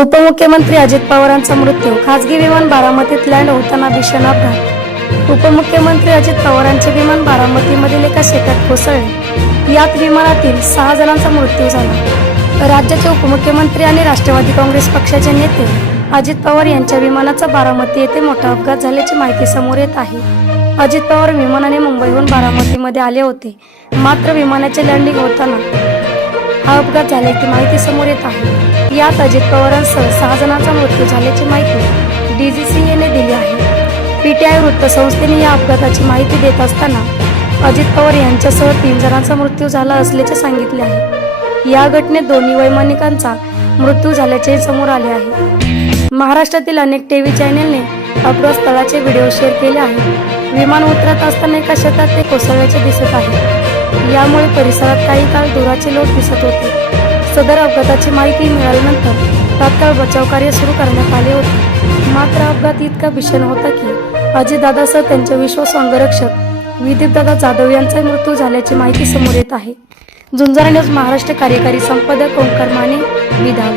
उपमुख्यमंत्री अजित पवारांचा मृत्यू. खासगी विमान बारामतीत लँड होताना भीषण अपघात उपमुख्यमंत्री अजित पवारांचे विमान बारामतीमधील एका शेतात कोसळले. यात विमानातील सहा जणांचा मृत्यू झाला. राज्याचे उपमुख्यमंत्री आणि राष्ट्रवादी काँग्रेस पक्षाचे नेते अजित पवार यांच्या विमानाचा बारामती येथे मोठा अपघात झाल्याची माहिती समोर येत आहे. अजित पवार विमानाने मुंबईहून बारामतीमध्ये आले होते. मात्र विमानाचे लँडिंग होताना हा अपघात झाल्याची माहिती समोर येत आहे. यात अजित पवारांसह सहा जणांचा मृत्यू झाल्याची माहिती डीजीसीएने दिली आहे. पीटीआय वृत्तसंस्थेने या अपघाताची माहिती देत असताना अजित पवार यांच्यासह तीन जणांचा मृत्यू झाला असल्याचे सांगितले आहे. या घटनेत दोन्ही वैमानिकांचा मृत्यू झाल्याचे समोर आले आहे. महाराष्ट्रातील अनेक टीव्ही चॅनेलने अपघात स्थळाचे व्हिडिओ शेअर केले आहेत. विमान उतरत असताना एका शेतात ते कोसळल्याचे दिसत आहे. यामुळे परिसरात काही काळ धुराचे लोट दिसत होते. सदर अपघाताची माहिती मिळाल्यानंतर तात्काळ बचाव कार्य सुरू करण्यात आले होते. मात्र अपघात इतका भीषण होता की अजितदादासह त्यांचे विश्वास अंगरक्षक विदीपदादा जाधव यांचा मृत्यू झाल्याची माहिती समोर येत आहे. झुंजारा न्यूज महाराष्ट्र कार्यकारी संपादक ओंकार माने विधान